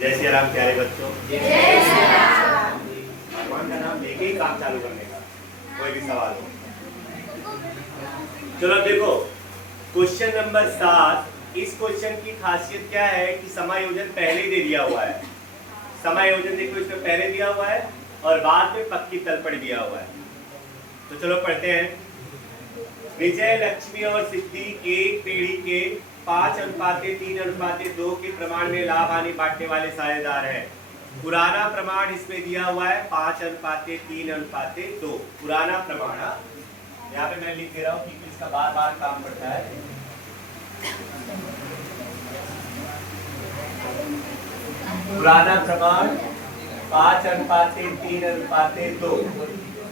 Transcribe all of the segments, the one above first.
जय श्री राम प्यारे बच्चों। जय श्री राम। भगवान का नाम लेके ही काम चालू करने का, कोई भी सवाल हो। चलो देखो क्वेश्चन नंबर 7। इस क्वेश्चन की खासियत क्या है कि समायोजन पहले दे दिया हुआ है। समायोजन देखो इसमें पहले दिया हुआ है और बाद में पक्की तलपट दिया हुआ है। तो चलो पढ़ते हैं। विजय, लक्ष्मी और सिद्धि एक पीढ़ी के 5:3:2 के प्रमाण में लाभ हानि बांटने वाले साझेदार हैं। पुराना प्रमाण इसमें दिया हुआ है 5:3:2। पुराना प्रमाण, यहाँ पे मैं लिख दे रहा हूँ क्योंकि इसका बार बार काम पड़ता है। पुराना प्रमाण 5:3:2।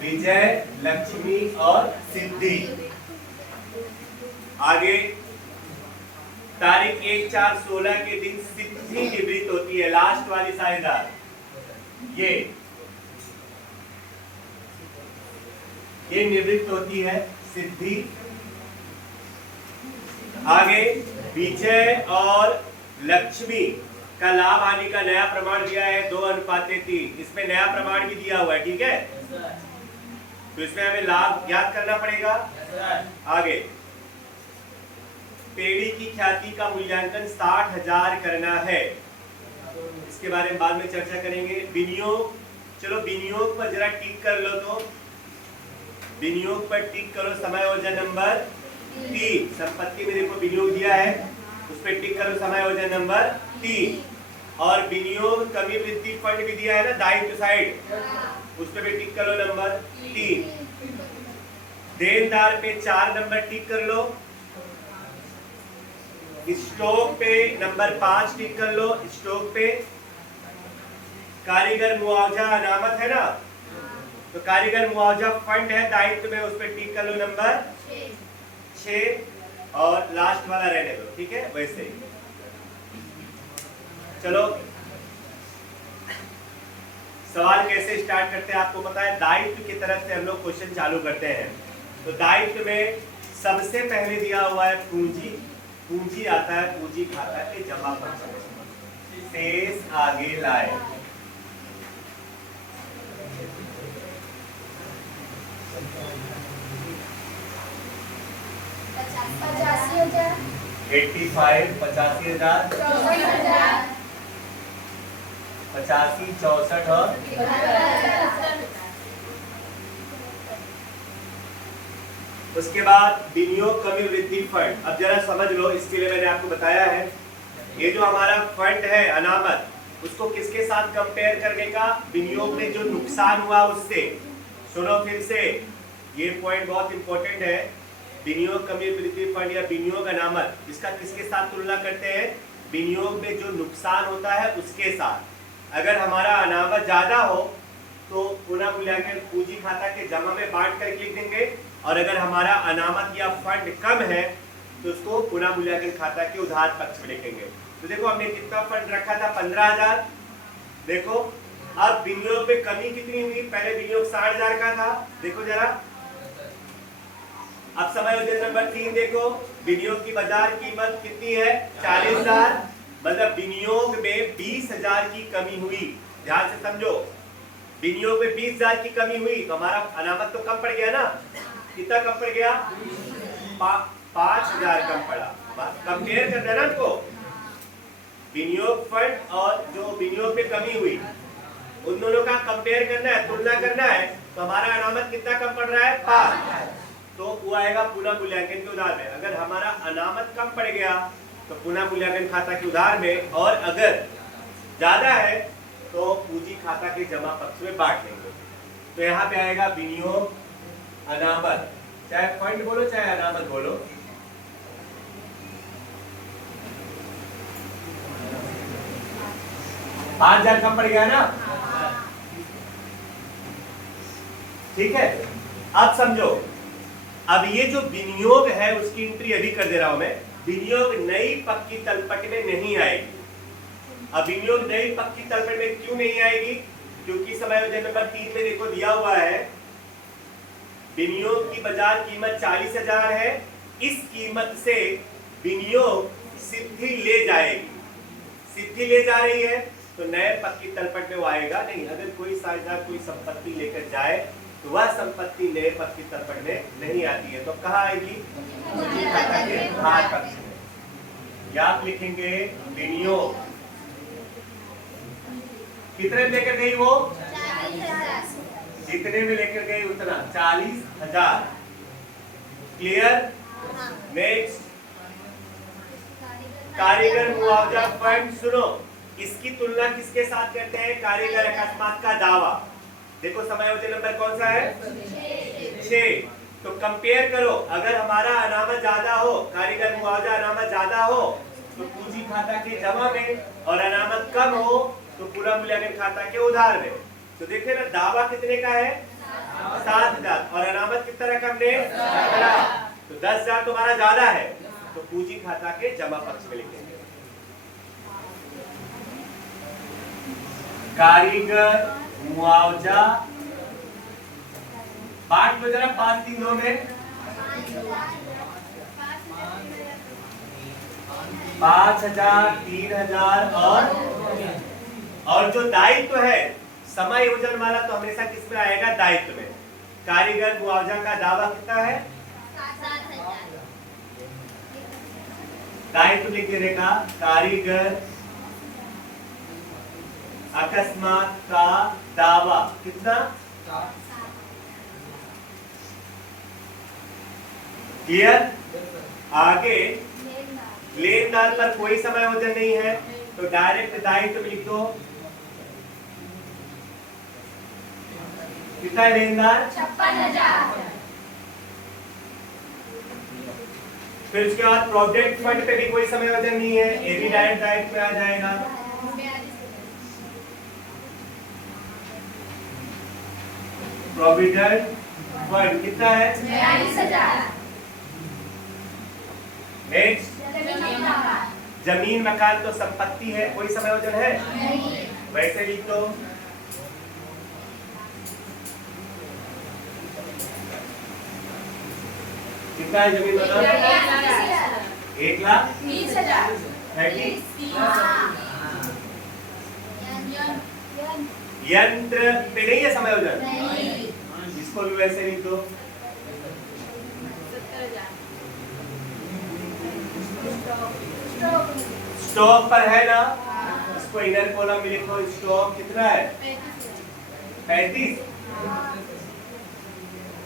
विजय, लक्ष्मी और सिद्धि। आगे तारीख 1/4/16 के दिन सिद्धि निवृत्त होती है, लास्ट वाली साझेदार ये निवृत्त होती है सिद्धि। आगे विजय और लक्ष्मी का लाभ हानि का नया प्रमाण दिया है 2:3। इसमें नया प्रमाण भी दिया हुआ है, ठीक है। तो इसमें हमें लाभ याद करना पड़ेगा। आगे पेड़ी की ख्याति का मूल्यांकन 60,000 करना है, इसके बारे में बाद में चर्चा करेंगे। विनियोग, चलो विनियोग पर जरा टिक कर लो। तो विनियोग पर टिक करो। समायोजन नंबर 3। संपत्ति में देखो विनियोग दिया है, उस पर टिक करो समायोजन नंबर 3। और विनियोग कमी वृद्धि फंड भी दिया है ना दायित्व साइड, उस पर भी टिक करो नंबर 3। देनदार पे 4 नंबर टिक कर लो। स्टॉक पे नंबर 5 टिक कर लो। स्टॉक पे कारीगर मुआवजा अनामत है ना, तो कारीगर मुआवजा फंड है दायित्व में, उस पर टिक कर लो नंबर 6। और लास्ट वाला रहने दो, ठीक है वैसे ही। चलो सवाल कैसे स्टार्ट करते हैं आपको पता है। दायित्व की तरफ से हम लोग क्वेश्चन चालू करते हैं। तो दायित्व में सबसे पहले दिया हुआ है पूंजी। पूंजी आता है पूंजी खाता के जमा पक्ष में, शेष आगे लाए। पचासी हजार, 85, 85,000, 85, 64 और उसके बाद विनियोग कमी वृद्धि फंड। अब जरा समझ लो, इसके लिए मैंने आपको बताया है ये जो हमारा फंड है अनामत, उसको किसके साथ कंपेयर करने का, विनियोग में जो नुकसान हुआ उससे। सुनो फिर से, ये पॉइंट बहुत इंपॉर्टेंट है। विनियोग कमी वृद्धि फंड या विनियोग अनामत, इसका किसके साथ तुलना करते हैं, विनियोग में जो नुकसान होता है उसके साथ। अगर हमारा अनामत ज्यादा हो तो पुनः मूल्यांकन पूंजी खाता के जमा में बांट कर लिख देंगे, और अगर हमारा अनामत या फंड कम है तो उसको पुनः मूल्यांकन खाता के उधार पक्ष में लिखेंगे। तो देखो हमने कितना फंड रखा था, 15,000। देखो अब विनियोग में कमी कितनी हुई, पहले विनियोग 60,000 का था, देखो जरा। अब समायोजन नंबर 3 देखो, विनियोग की बाजार कीमत कितनी है, 40,000। मतलब विनियोग में 20,000 की कमी हुई। ध्यान से समझो, विनियोग में 20,000 की कमी हुई तो हमारा अनामत तो कम पड़ गया ना। कितना कम पड़ गया, 5,000 कम पड़ा। कंपेयर करना है ना हमको, विनियोग फंड और जो विनियोग में कमी हुई उन दोनों का कंपेयर करना है, तुलना करना है। तो हमारा अनामत कितना कम पड़ रहा है, 5। तो वो आएगा पुनः मूल्यांकन के उधार में। अगर हमारा अनामत कम पड़ गया तो पुनः मूल्यांकन खाता के उधार में, और अगर ज्यादा है तो पूंजी खाता के जमा पक्ष में बांट लेंगे। तो यहाँ पे आएगा विनियोग अनामत, चाहे फंड बोलो चाहे अनामत बोलो। पांच 5,000 कम पड़ गया ना, ठीक है। अब समझो, अब ये जो विनियोग है उसकी एंट्री अभी कर दे रहा हूं मैं। विनियोग नई पक्की तलपट में नहीं आएगी। अब विनियोग नई पक्की तलपट में क्यों नहीं आएगी, क्योंकि समायोजन नंबर 3 में देखो दिया हुआ है विनियोग की बाजार कीमत 40,000 है। इस कीमत से विनियोग सिद्धि ले जाएगी, सिद्धि ले जा रही है। तो नए पक्की तलपट में वो आएगा नहीं। अगर कोई साझेदार कोई संपत्ति लेकर जाए तो वह संपत्ति नए पक्की तलपट में नहीं आती है, तो कहाँ आएगी? पूंजी खाता के भाग पक्ष में। या आप लिखेंगे विनियोग। कितने में लेकर गई वो? 40,000। जितने में लेकर गई उतना 40,000। क्लियर? नेक्स्ट, कारीगर मुआवजा फंड। सुनो, इसकी तुलना किसके साथ करते हैं? कारीगर अकस्मात का दावा। देखो समायोजन नंबर कौन सा है? 6। तो कंपेयर करो, अगर हमारा अनामत ज्यादा हो, कारीगर मुआवजा अनामत ज्यादा हो तो पूंजी खाता के जमा में, और अनामत कम हो तो पूरा मूल्यांकन खाता के उधार में। तो देखिए ना, दावा कितने का है? 7,000 और अनामत कितना रकम ने? 17। तो 10,000 तुम्हारा ज्यादा है, तो पूंजी खाता के जमा पक्ष में लिखेंगे। कारीगर मुआवजा बांट लो जरा 5 3 में। 5,000, 3,000 और जो दायित्व है समायोजन वाला, तो हमेशा किस में आएगा? दायित्व में। कारीगर मुआवजा का दावा कितना है? 7,000। दायित्व लिख देगा कारीगर अकस्मात का दावा कितना? क्लियर? आगे लेनदार पर कोई समायोजन नहीं है, तो डायरेक्ट दायित्व लिख दो। कितना है लेनदार? 56,000। फिर उसके बाद प्रोविडेंट फंड पे भी कोई समायोजन नहीं है, ये भी डायरेक्ट दायित्व में आ जाएगा। प्रोविडेंट फंड कितना है? 42,000। नेक्स्ट, जमीन मकान तो संपत्ति है, कोई समायोजन है? नहीं। वैसे लिख दो। कितना है जमीन मकान? 1,20,000। 1,30,000। यंत्र पे नहीं है समायोजन? नहीं। इसको भी वैसे लिख दो। स्टॉक पर है ना, इसको इनर कॉलम में लिखो। स्टॉक कितना है? 35।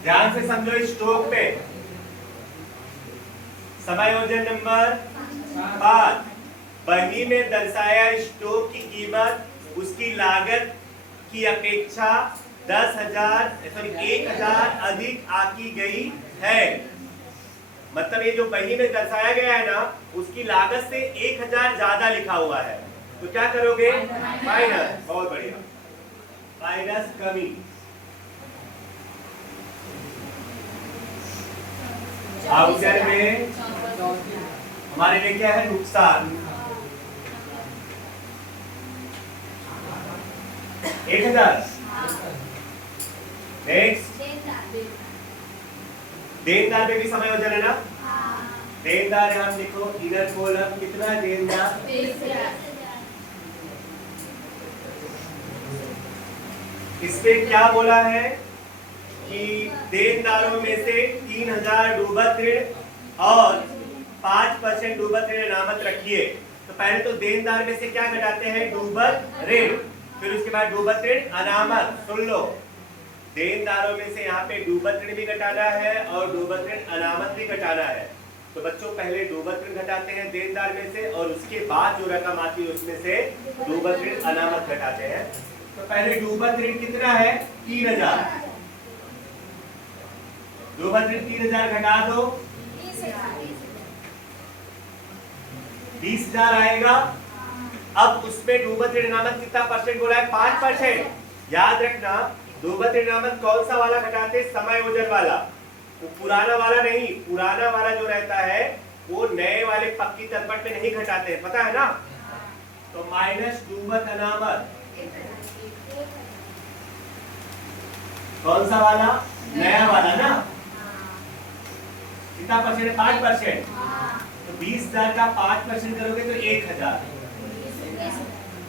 ध्यान से समझो, स्टॉक पे समायोजन नंबर 5, बही में दर्शाया स्टॉक की कीमत उसकी लागत की अपेक्षा 1,000 अधिक आकी गई है। मतलब ये जो बही में दर्शाया गया है ना, उसकी लागत से 1,000 ज्यादा लिखा हुआ है, तो क्या करोगे? माइनस। बहुत बढ़िया, माइनस कमी। आउटर में हमारे लिए क्या है? नुकसान। 1,000। नेक्स्ट, देनदार पे भी समायोजन है ना? देनदार यहाँ देखो, इधर कॉलम कितना है? देनदार 23,000। इसपे क्या बोला है कि देनदारों में से 3,000 डूबत ऋण और 5% डूबत ऋण अनामत रखिए। तो पहले तो देनदार में से क्या घटाते हैं? डूबत ऋण, फिर उसके बाद डूबत ऋण अनामत। सुन लो, देनदारों में से यहाँ पे डूबत ऋण भी घटाना है और डूबत ऋण अनामत भी घटाना है। तो बच्चों पहले डूबत ऋण घटाते हैं देनदार में से, और उसके बाद जो रकम आती है उसमें से डूबत ऋण अनामत घटाते हैं। तो पहले डूबत ऋण कितना है? 3,000। डूबत ऋण 3,000 घटा दो, 20,000 आएगा। अब उसमें डूबत ऋण अनामत कितना परसेंट बोला है? 5%। याद रखना, डूबत ऋण अनामत कौन सा वाला घटाते? समायोजन वाला। वो पुराना वाला नहीं, पुराना वाला जो रहता है वो नए वाले पक्की तलपट में नहीं घटाते हैं, पता है ना? तो माइनस डूबत अनामत कौन सा वाला? नया वाला ना। कितना परसेंट है? 5%। तो 20,000 का 5% करोगे तो 1,000।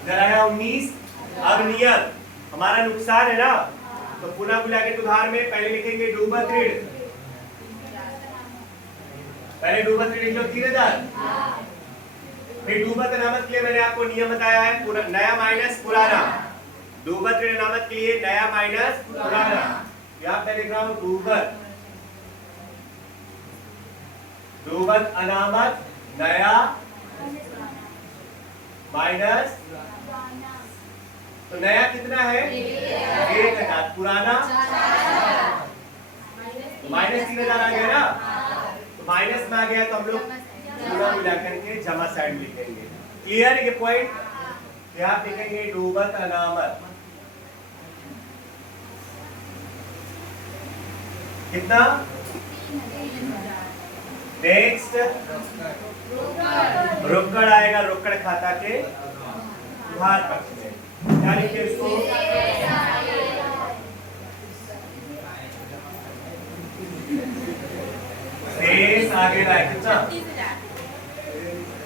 इधर आया 19। अब नियम हमारा नुकसान है ना, तो पुनः बुलाकर उधार में पहले लिखेंगे डूबत ऋण, पहले डूबत ऋण लिख लो 3000। फिर डूबत अनामत के लिए मैंने आपको नियम बताया है, नया माइनस पुराना। डूबत ऋण अनामत के लिए नया माइनस पुराना। यहाँ पे लिख रहा हूं डूबत अनामत नया माइनस, तो नया कितना है 1000, पुराना माइनस 3000 आ गया ना, तो माइनस में आ गया तो हम लोग पूरा मिला करके जमा साइड लिखेंगे। क्लियर ये पॉइंट? यहाँ लिखेंगे डूबत अनामत कितना, नेक्स्ट रोकड़ आएगा, रोकड़ खाता के उधार पक्ष में क्या लिखिए इसको, शेष आगे लाए कितना,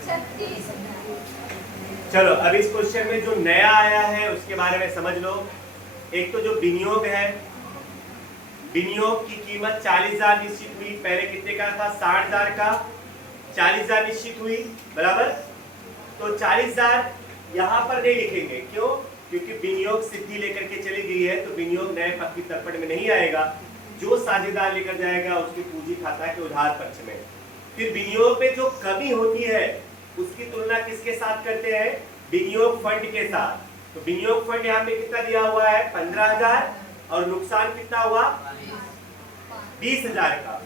36,000। चलो अब इस क्वेश्चन में जो नया आया है उसके बारे में समझ लो। एक तो जो विनियोग है, विनियोग की कीमत 40,000 निश्चित हुई, पहले कितने का था 60,000 का, 40,000 निश्चित हुई बराबर। तो 40,000 यहाँ पर नहीं लिखेंगे, क्यों? क्योंकि विनियोग सिद्धि लेकर के चली गई है, तो विनियोग नए पक्की तर्पण में नहीं आएगा, जो साझेदार लेकर जाएगा उसके पूंजी खाता के उधार पक्ष में। फिर विनियोग में जो कमी होती है उसकी तुलना किसके साथ करते हैं, विनियोग फंड के साथ। तो विनियोग फंड यहाँ पे कितना दिया हुआ है 15,000, और नुकसान कितना हुआ 20,000 का।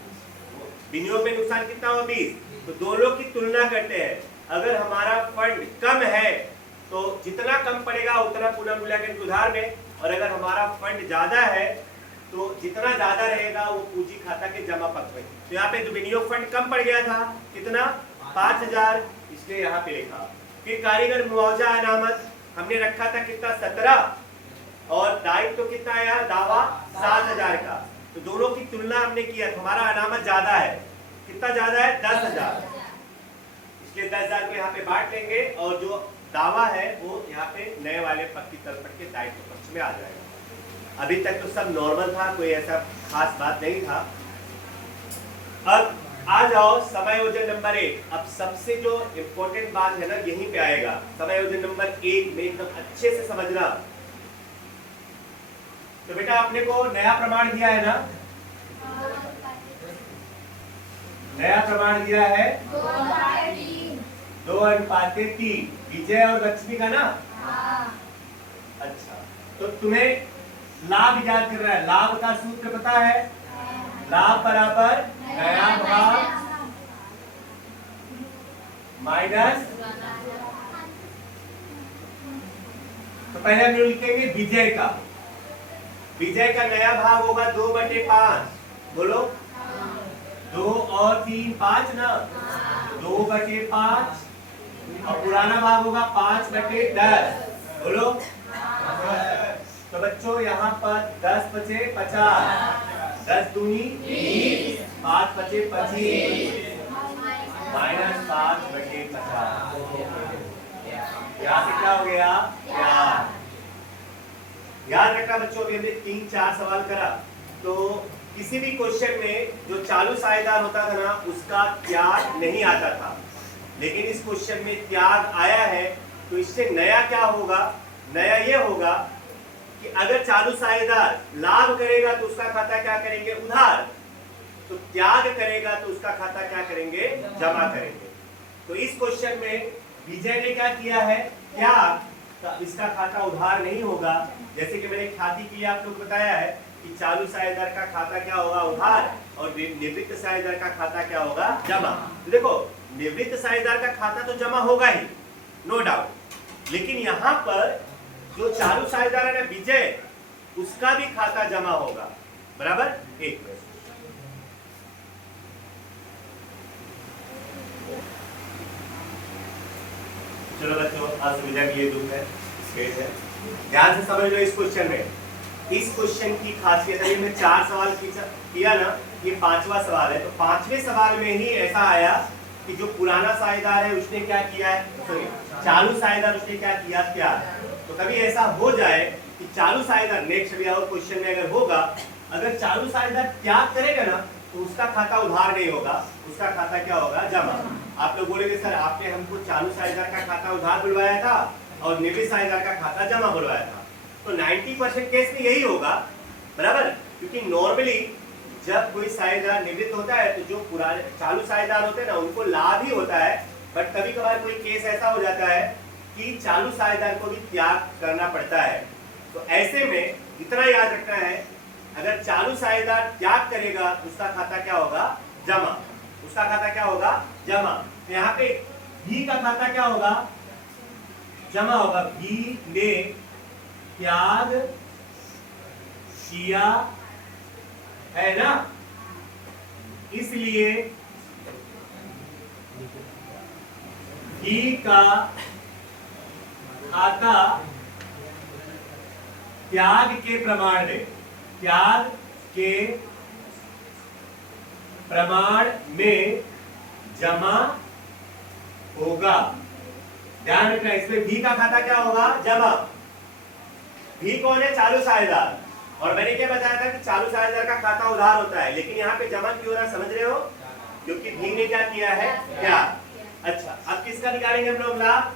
विनियोग में नुकसान कितना हुआ 20, तो दोनों की तुलना करते हैं। अगर हमारा फंड कम है तो जितना कम पड़ेगा उतना पुनः मूल्यांकन उधार में, और अगर हमारा फंड ज्यादा है तो जितना ज्यादा रहेगा वो पूंजी खाता के जमा पक्ष में। तो यहाँ पे जो विनियोग फंड कम पड़ गया था कितना 5,000, इसलिए यहाँ पे लिखा। फिर कारीगर मुआवजा अनामत हमने रखा था कितना 17, और दायित्व तो कितना आया दावा 7,000 का। तो दोनों की तुलना हमने किया, हमारा अनामत ज्यादा है, कितना ज्यादा है 10,000, इसलिए 10,000 को यहाँ पे बांट लेंगे, और जो दावा है वो यहाँ पे नए वाले पक्की तर्पण के दायित्व पक्ष में आ जाएगा। अभी तक तो सब नॉर्मल था, कोई ऐसा खास बात नहीं था। अब आ जाओ समायोजन नंबर 1। अब सबसे जो इम्पोर्टेंट बात है ना यहीं पे आएगा, समायोजन नंबर 1 में एकदम अच्छे से समझना। तो बेटा आपने को नया प्रमाण दिया है ना, नया प्रमाण दिया है 2:3, विजय और लक्ष्मी का ना। अच्छा, तो तुम्हें लाभ याद कर रहा है, लाभ का सूत्र पता है, लाभ बराबर नया भाग माइनस, तो पहले हम लिखेंगे विजय का, विजय का नया भाग होगा 2/5, बोलो 2 और 3 5 ना, 2/5, और पुराना भाग होगा 5/10, बोलो। तो बच्चों यहाँ पर 10 बचे 50, 10 दूनी 20, 5 बचे 25, माइनस 5/50, यहाँ से क्या हो गया यार। याद रखना बच्चों, अभी हमने 3-4 सवाल करा, तो किसी भी क्वेश्चन में जो चालू साझेदार होता था ना उसका त्याग नहीं आता था, लेकिन इस क्वेश्चन में त्याग आया है। तो इससे नया क्या होगा, नया ये होगा कि अगर चालू साझेदार लाभ करेगा तो उसका खाता क्या करेंगे उधार, तो त्याग करेगा तो उसका खाता क्या करेंगे जमा करेंगे। तो इस क्वेश्चन में विजय ने क्या किया है त्याग, तो इसका खाता उधार नहीं होगा। जैसे कि मैंने ख्याति के लिए आप लोग बताया है कि चालू साझेदार का खाता क्या होगा उधार, और निवृत्त साझेदार का खाता क्या होगा जमा। तो देखो निवृत्त साझेदार का खाता तो जमा होगा ही, नो डाउट, लेकिन यहाँ पर जो चालू साझेदार है ना विजय, उसका भी खाता जमा होगा बराबर। एक चलो बच्चों, असुविधा की ये दुख है, खेद है, ध्यान से समझ लो इस क्वेश्चन में। इस क्वेश्चन की खासियत है, मैं 4 सवाल किया ना, ये 5वां सवाल है, तो 5वें सवाल में ही ऐसा आया कि जो पुराना साझेदार है उसने क्या किया है, सॉरी चालू साझेदार उसने क्या किया, त्याग। तो कभी ऐसा हो जाए कि चालू साझेदार नेक्स्ट भी और क्वेश्चन में अगर होगा, अगर चालू साझेदार त्याग करेगा ना तो उसका खाता उधार नहीं होगा, उसका खाता क्या होगा, जमा। आप लोग बोलेंगे सर आपने हमको चालू साझेदार का खाता उधार बुलवाया था और निवृत्त साझेदार का खाता जमा बुलवाया था। तो 90% केस में यही होगा, बराबर। क्योंकि नॉर्मली जब कोई साझेदार निवृत्त होता है तो जो पुराने चालू साझेदार होते हैं ना उनको लाभ ही होता है, बट कभी कभार कोई केस ऐसा हो जाता है कि चालू साझेदार को भी त्याग करना पड़ता है। तो ऐसे में इतना याद रखना है, अगर चालू साझेदार त्याग करेगा तो उसका खाता क्या होगा, जमा। उसका खाता क्या होगा, जमा। तो यहाँ पे भी का खाता क्या होगा, जमा होगा। भी ने त्याग किया है ना, इसलिए भी का खाता त्याग के प्रमाण में, त्याग के प्रमाण में जमा होगा। ध्यान रखना, इसमें भी का खाता क्या होगा, जमा। भी कौन है, चालू साझेदार। और मैंने क्या बताया था कि चालू साझेदार का खाता उधार होता है, लेकिन यहाँ पे जमा क्यों हो रहा, समझ रहे हो, क्योंकि भी ने क्या किया है, त्याग। अच्छा, अब किसका निकालेंगे हम लोग लाभ,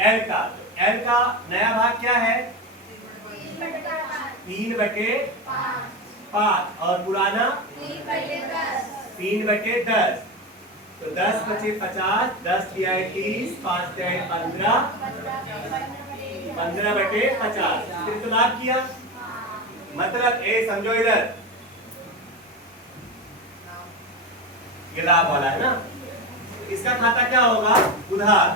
एल का। तो एल का नया भाग क्या है, 3/5 और पुराना 3/10। तो 10 बचे 50, 10 दिया 30, 5 दिया 15, 15/50। फिर तो लाभ किया, मतलब ए समझो इधर ये लाभ वाला है ना, इसका खाता क्या होगा, उधार।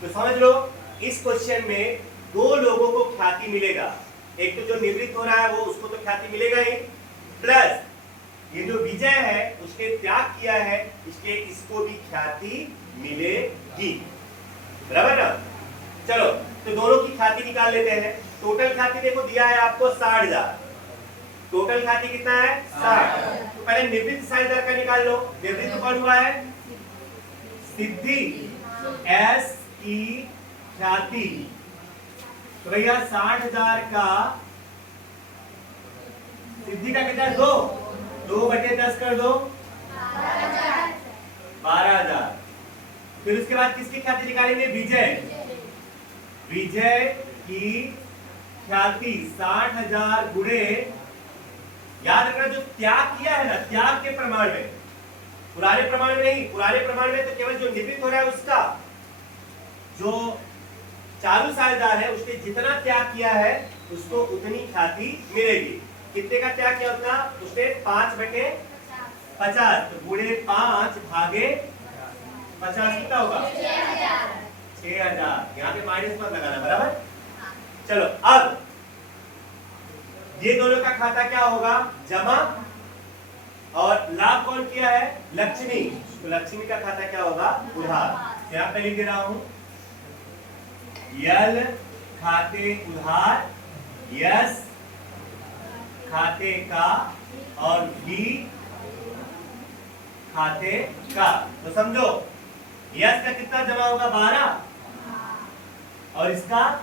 तो समझ लो इस क्वेश्चन में दो लोगों को ख्याति मिलेगा, एक तो जो निवृत्त हो रहा है वो, उसको तो ख्याति मिलेगा ही, प्लस ये जो विजय है उसने त्याग किया है इसलिए इसको भी ख्याति मिलेगी, बराबर ना। चलो तो दोनों की ख्याति निकाल लेते हैं। टोटल ख्याति देखो दिया है आपको 60,000, टोटल ख्याति कितना है, 60। तो पहले निवृत्त साझेदार का निकाल लो। निवृत्त कौन हुआ है, सिद्धि, एस की ख्याति। तो भैया 60,000 का सिद्धि का कितना, 2/10 कर दो, 12,000। फिर उसके बाद किसकी ख्याति निकालेंगे, विजय। विजय की ख्याति 60,000 गुणे, याद रखना जो त्याग किया है ना, त्याग के प्रमाण में, पुराने प्रमाण में नहीं। पुराने प्रमाण में तो केवल जो निवृत्त हो रहा है उसका, जो चालू साझेदार है उसने जितना त्याग किया है उसको उतनी ख्याति मिलेगी। कितने का त्याग किया उतना, उसने 5/50। तो गुणे 5 भागे 50 कितना होगा, 6,000। यहाँ पे माइनस मत लगाना, बराबर। चलो अब ये दोनों का खाता क्या होगा, जमा। और लाभ कौन किया है, लक्ष्मी। तो लक्ष्मी का खाता क्या होगा, उधार। यहाँ पे लिख दे रहा हूं, यल खाते उधार, यस खाते का, और बी खाते का। तो समझो यस का कितना जमा होगा, 12, और इसका,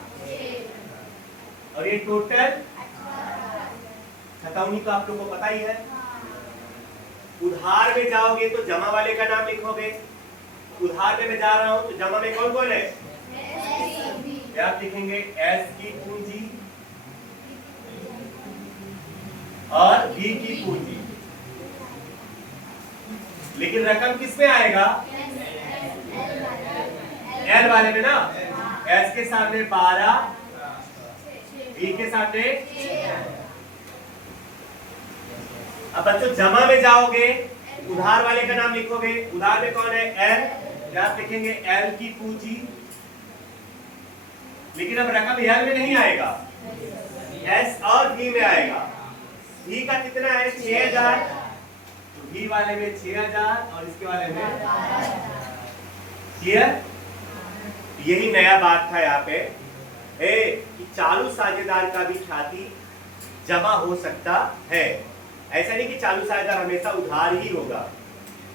और ये टोटल खतौनी तो आप लोग को पता ही है। उधार में जाओगे तो जमा वाले का नाम लिखोगे, उधार में मैं जा रहा हूं तो जमा में कौन कौन है, आप लिखेंगे एस की पूंजी और बी की पूंजी। लेकिन रकम किस में आएगा, एल वाले में ना। एस के सामने 12, बी के सामने। अब बच्चों जमा में जाओगे, उधार वाले का नाम लिखोगे, उधार में कौन है, एल, आप लिखेंगे एल की पूंजी। लेकिन अब रकम एल में नहीं आएगा, एस और बी में आएगा। बी का कितना है, 6,000। तो बी वाले में 6,000 और इसके वाले में, क्लियर। यही नया बात था यहाँ पे कि चालू साझेदार का भी ख्याति जमा हो सकता है। ऐसा नहीं कि चालू साझेदार हमेशा उधार ही होगा,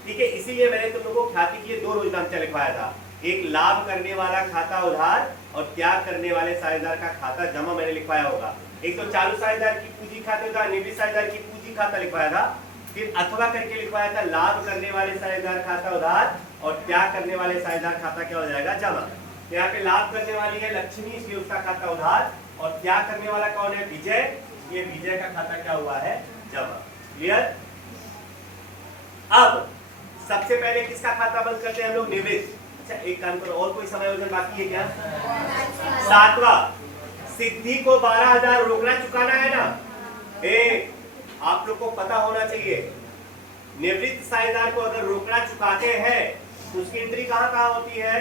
ठीक है। इसीलिए मैंने तुम लोगों को ख्याति के लिए 2 रोजनामचा लिखवाया था। एक लाभ करने वाला खाता उधार और त्याग करने वाले साझेदार का खाता जमा मैंने लिखवाया होगा। एक तो चालू साझेदार की पूंजी खाते उधार, निवृत्त साझेदार की पूंजी खाता लिखवाया था, फिर अथवा करके लिखवाया था लाभ करने वाले साझेदार खाता उधार और त्याग करने वाले साझेदार खाता क्या हो जाएगा, जमा। यहाँ पे लाभ करने वाली है लक्ष्मी, इसलिए उसका खाता उधार, और त्याग करने वाला कौन है, विजय, ये विजय का खाता क्या हुआ है, जमा। क्लियर। अब सबसे पहले किसका खाता बंद करते हैं हम लोग, निवृत्त। अच्छा एक काम करो, और कोई समायोजन बाकी है क्या, 7वां, सिद्धि को 12,000 रोकना चुकाना है ना। आप लोग को पता होना चाहिए, निवृत्त साझेदार को अगर रोकड़ा चुकाते हैं तो उसकी एंट्री कहाँ कहाँ होती है,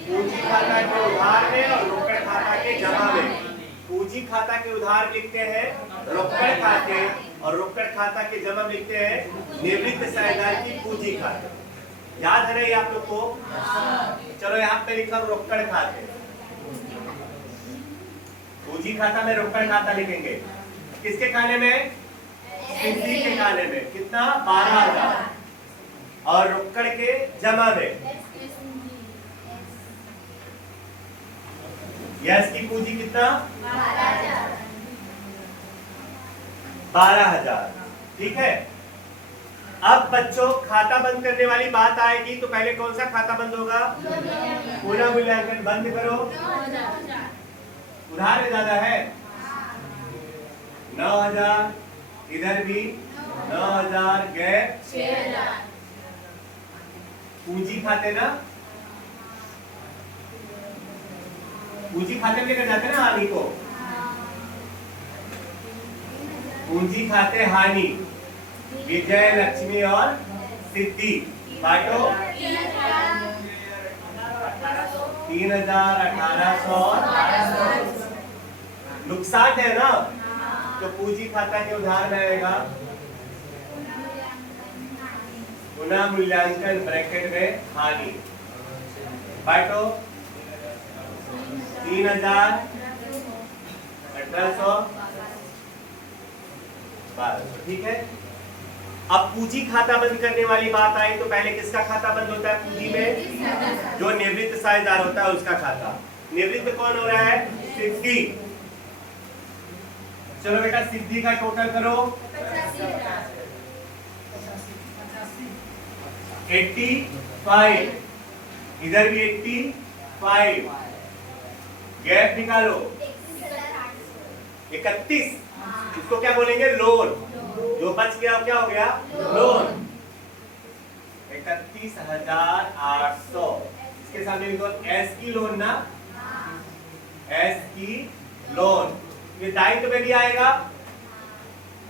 पूंजी खाता के उधार में और रोकड़ खाता के जमा में। पूंजी खाता के उधार लिखते हैं रोकड़ खाते और रोकड़ खाता के जमा लिखते हैं निवृत्त साझेदार की पूंजी खाते। याद है ना ये आप लोग को। चलो यहाँ पे लिखा रोकड़ खाते, पूंजी खाता में रोकड़ खाता लिखेंगे, किसके खाने में, सिद्धि के खाने में, कितना 12,000, और रोकड़ के जमा में यस की पूंजी कितना 12,000। ठीक है। अब बच्चों खाता बंद करने वाली बात आएगी तो पहले कौन सा खाता बंद होगा, पुनः मूल्यांकन। बंद करो, उधार में ज्यादा है 9,000, इधर भी 9,000, गए 6,000। पूंजी खाते ना, पूंजी खाते में लेकर जाते ना हानि को, पूंजी खाते हानि, विजय, लक्ष्मी और सिद्धि, बांटो 3,000, 1,800, नुकसान है ना, तो पूंजी खाता के उधार में आएगा पुनः मूल्यांकन ब्रैकेट में हानि, बांटो 3,000, 1,800, 1,200। ठीक है। अब पूंजी खाता बंद करने वाली बात आई तो पहले किसका खाता बंद होता है, पूंजी में जो निवृत्त साझेदार होता है उसका खाता। निवृत्त कौन हो रहा है, सिद्धि। चलो बेटा सिद्धि का टोटल करो 85, इधर भी 85, गैप निकालो 31, इसको क्या बोलेंगे, लोन। जो बच गया क्या हो गया, लोन। 31,800, इसके सामने लिखो एस की लोन ना, एस की लोन, ये दायित्व में भी आएगा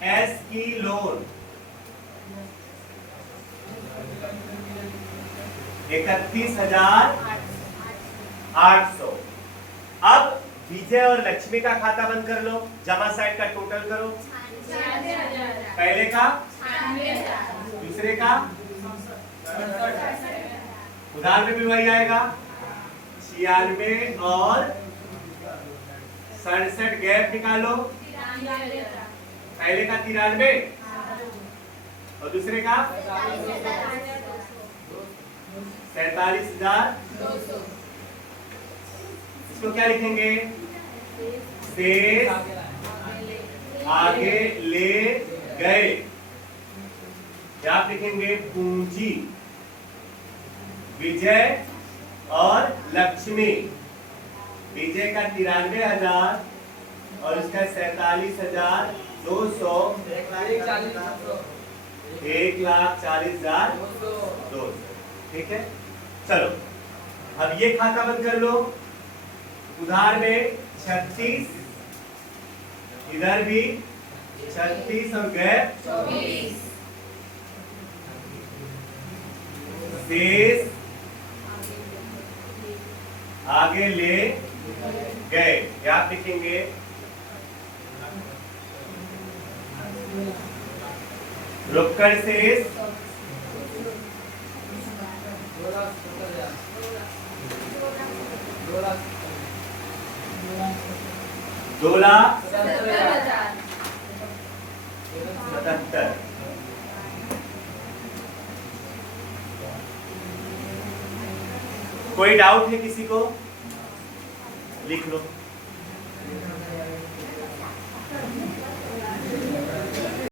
एस की लोन। 31,800। अब विजय और लक्ष्मी का खाता बंद कर लो, जमा साइड का टोटल करो, पहले का, दूसरे का, उधार में भी वही आएगा 96 और 67, गैप निकालो, पहले का 93 और दूसरे का 47,200। इसको क्या लिखेंगे, शेष आगे ले गए, क्या लिखेंगे, पूंजी, विजय और लक्ष्मी। विजय का 93,000 और इसका 47,200, 1,40,200। ठीक है। चलो अब ये खाता बंद कर लो, उधार में 36, इधर भी 36 और गैप 24, शेष आगे ले गए, क्या लिखेंगे, रोकड़ शेष 2,77,000। कोई डाउट है किसी को? लिख लो।